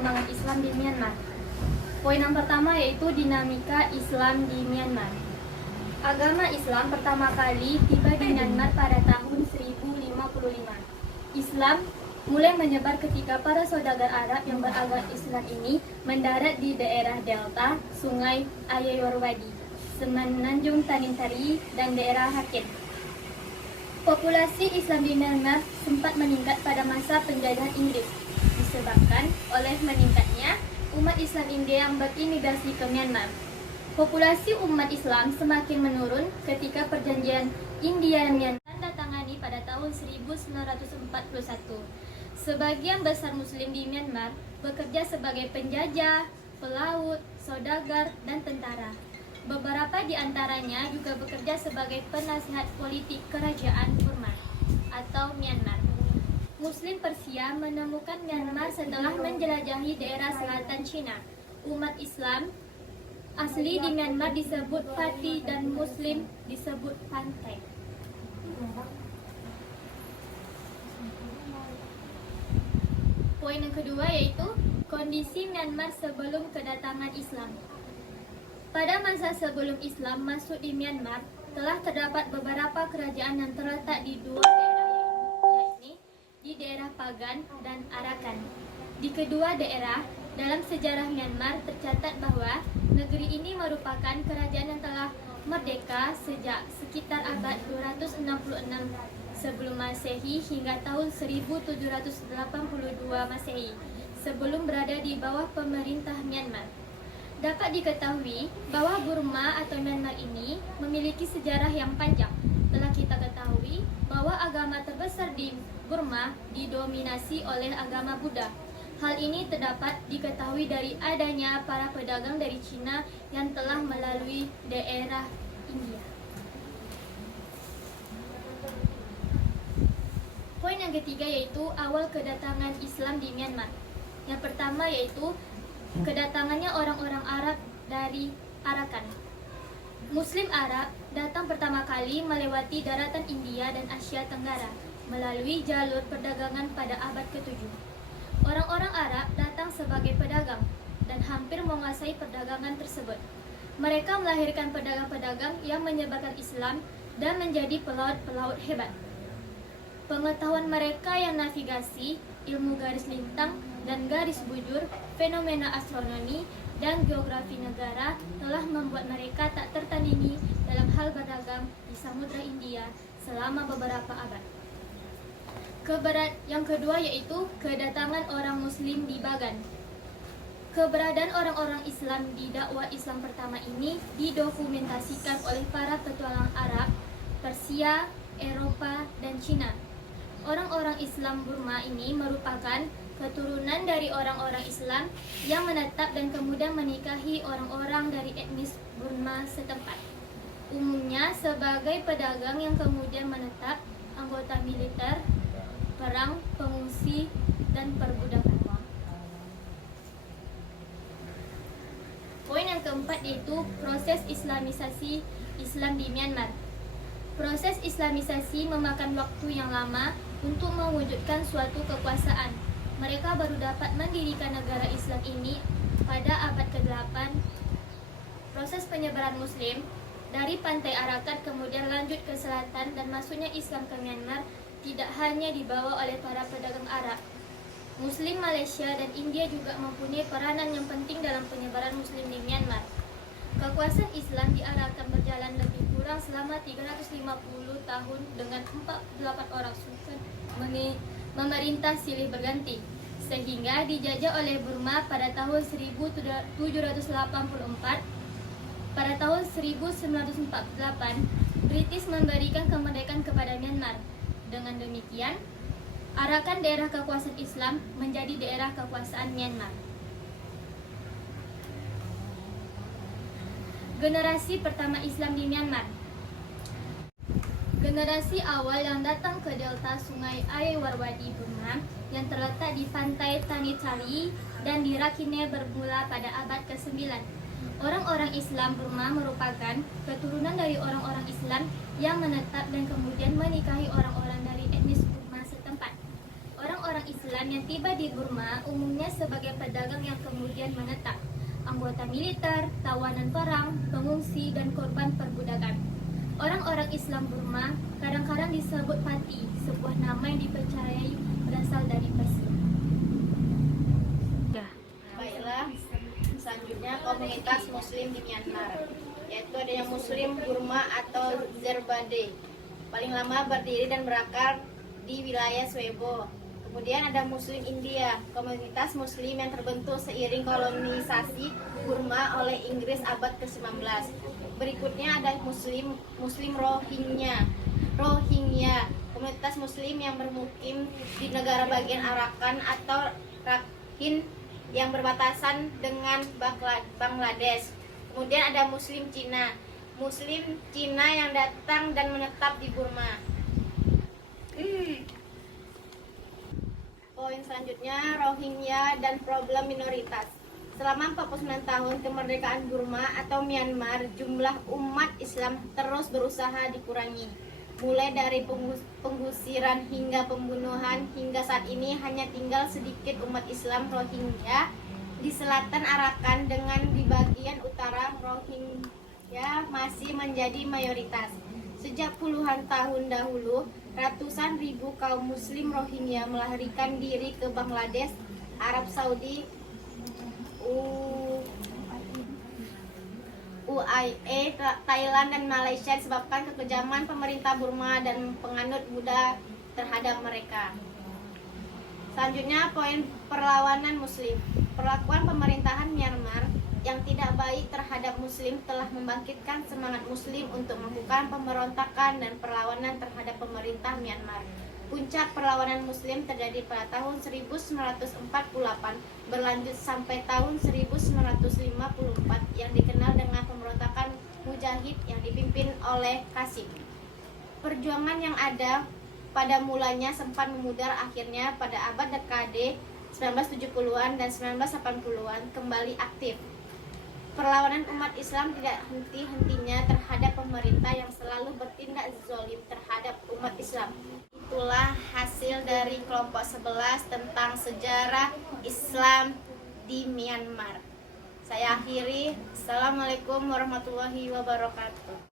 perkembangan Islam di Myanmar. Poin yang pertama yaitu dinamika Islam di Myanmar. Agama Islam pertama kali tiba di Myanmar pada tahun 1055. Islam mulai menyebar ketika para saudagar Arab yang beragama Islam ini mendarat di daerah delta Sungai Ayeyarwady, Semenanjung Tanintari, dan daerah Haken. Populasi Islam di Myanmar sempat meningkat pada masa penjajahan Inggris, disebabkan oleh meningkatnya umat Islam India yang berimigrasi ke Myanmar. Populasi umat Islam semakin menurun ketika perjanjian India dan Myanmar ditandatangani pada tahun 1941. Sebagian besar Muslim di Myanmar bekerja sebagai penjajah, pelaut, saudagar, dan tentara. Beberapa di antaranya juga bekerja sebagai penasihat politik kerajaan Burma atau Myanmar. Muslim Persia menemukan Myanmar setelah menjelajahi daerah selatan Cina. Umat Islam asli di Myanmar disebut Pati dan Muslim disebut Pantai. Poin yang kedua yaitu kondisi Myanmar sebelum kedatangan Islam. Pada masa sebelum Islam masuk di Myanmar, telah terdapat beberapa kerajaan yang terletak di dua daerah, yakni di daerah Pagan dan Arakan. Di kedua daerah, dalam sejarah Myanmar tercatat bahwa negeri ini merupakan kerajaan yang telah merdeka sejak sekitar abad 266 sebelum Masehi hingga tahun 1782 Masehi, sebelum berada di bawah pemerintah Myanmar. Dapat diketahui bahwa Burma atau Myanmar ini memiliki sejarah yang panjang. Telah kita ketahui bahwa agama terbesar di Burma didominasi oleh agama Buddha. Hal ini terdapat diketahui dari adanya para pedagang dari Cina yang telah melalui daerah India. Poin yang ketiga yaitu awal kedatangan Islam di Myanmar. Yang pertama yaitu kedatangannya orang-orang Arab dari Arakan. Muslim Arab datang pertama kali melewati daratan India dan Asia Tenggara melalui jalur perdagangan pada abad ke-7. Orang-orang Arab datang sebagai pedagang dan hampir menguasai perdagangan tersebut. Mereka melahirkan pedagang-pedagang yang menyebarkan Islam dan menjadi pelaut-pelaut hebat. Pengetahuan mereka yang navigasi, ilmu garis lintang, dan garis bujur, fenomena astronomi, dan geografi negara telah membuat mereka tak tertandingi dalam hal berdagang di Samudra India selama beberapa abad. Yang kedua yaitu kedatangan orang Muslim di Bagan. Keberadaan orang-orang Islam di dakwah Islam pertama ini didokumentasikan oleh para petualang Arab, Persia, Eropa, dan Cina. Orang-orang Islam Burma ini merupakan keturunan dari orang-orang Islam yang menetap dan kemudian menikahi orang-orang dari etnis Burma setempat. Umumnya sebagai pedagang yang kemudian menetap, anggota militer, perang, pengungsi, dan perbudakan. Poin yang keempat yaitu proses Islamisasi Islam di Myanmar. Proses Islamisasi memakan waktu yang lama untuk mewujudkan suatu kekuasaan. Mereka baru dapat mendirikan negara Islam ini pada abad ke-8. Proses penyebaran Muslim dari pantai Arakan kemudian lanjut ke selatan dan masuknya Islam ke Myanmar tidak hanya dibawa oleh para pedagang Arab. Muslim Malaysia dan India juga mempunyai peranan yang penting dalam penyebaran Muslim di Myanmar. Kekuasaan Islam di Arakan berjalan lebih kurang selama 350 tahun dengan 48 orang sultan memerintah silih berganti, sehingga dijajah oleh Burma pada tahun 1784. Pada tahun 1948, British memberikan kemerdekaan kepada Myanmar. Dengan demikian, Arakan daerah kekuasaan Islam menjadi daerah kekuasaan Myanmar. Generasi pertama Islam di Myanmar. Generasi awal yang datang ke delta Sungai Ayeyarwady Burma yang terletak di pantai Tanitari dan di Rakhine bermula pada abad ke-9. Orang-orang Islam Burma merupakan keturunan dari orang-orang Islam yang menetap dan kemudian menikahi orang-orang dari etnis Burma setempat. Orang-orang Islam Islam yang tiba di Burma umumnya sebagai pedagang yang kemudian menetap, anggota militer, tawanan perang, pengungsi, dan korban perbudakan. Orang-orang Islam Burma kadang-kadang disebut Pati, sebuah nama yang dipercayai berasal dari Persia. Baiklah, selanjutnya komunitas Muslim di Myanmar, yaitu ada yang Muslim Burma atau Zerbade, paling lama berdiri dan berakar di wilayah Swebo. Kemudian ada Muslim India, komunitas Muslim yang terbentuk seiring kolonisasi Burma oleh Inggris abad ke-19. Berikutnya ada Muslim Rohingya, komunitas Muslim yang bermukim di negara bagian Arakan atau Rakhine yang berbatasan dengan Bangladesh. Kemudian ada Muslim Cina yang datang dan menetap di Burma. Poin selanjutnya, Rohingya dan problem minoritas. Selama 49 tahun kemerdekaan Burma atau Myanmar, jumlah umat Islam terus berusaha dikurangi. Mulai dari penggusiran hingga pembunuhan, hingga saat ini hanya tinggal sedikit umat Islam Rohingya di selatan Arakan, dengan di bagian utara Rohingya masih menjadi mayoritas. Sejak puluhan tahun dahulu, ratusan ribu kaum muslim Rohingya melarikan diri ke Bangladesh, Arab Saudi, UAE, Thailand, dan Malaysia disebabkan kekejaman pemerintah Burma dan penganut Buddha terhadap mereka. Selanjutnya, poin perlawanan Muslim. Perlakuan pemerintahan Myanmar yang tidak baik terhadap Muslim telah membangkitkan semangat Muslim untuk melakukan pemberontakan dan perlawanan terhadap pemerintah Myanmar. Puncak perlawanan Muslim terjadi pada tahun 1948, berlanjut sampai tahun 1954 yang dikenal dengan pemberontakan Mujahid yang dipimpin oleh Qasim. Perjuangan yang ada pada mulanya sempat memudar, akhirnya pada abad dekade 1970-an dan 1980-an kembali aktif. Perlawanan umat Islam tidak henti-hentinya terhadap pemerintah yang selalu bertindak zalim terhadap umat Islam. Itulah hasil dari kelompok 11 tentang sejarah Islam di Myanmar. Saya akhiri. Assalamualaikum warahmatullahi wabarakatuh.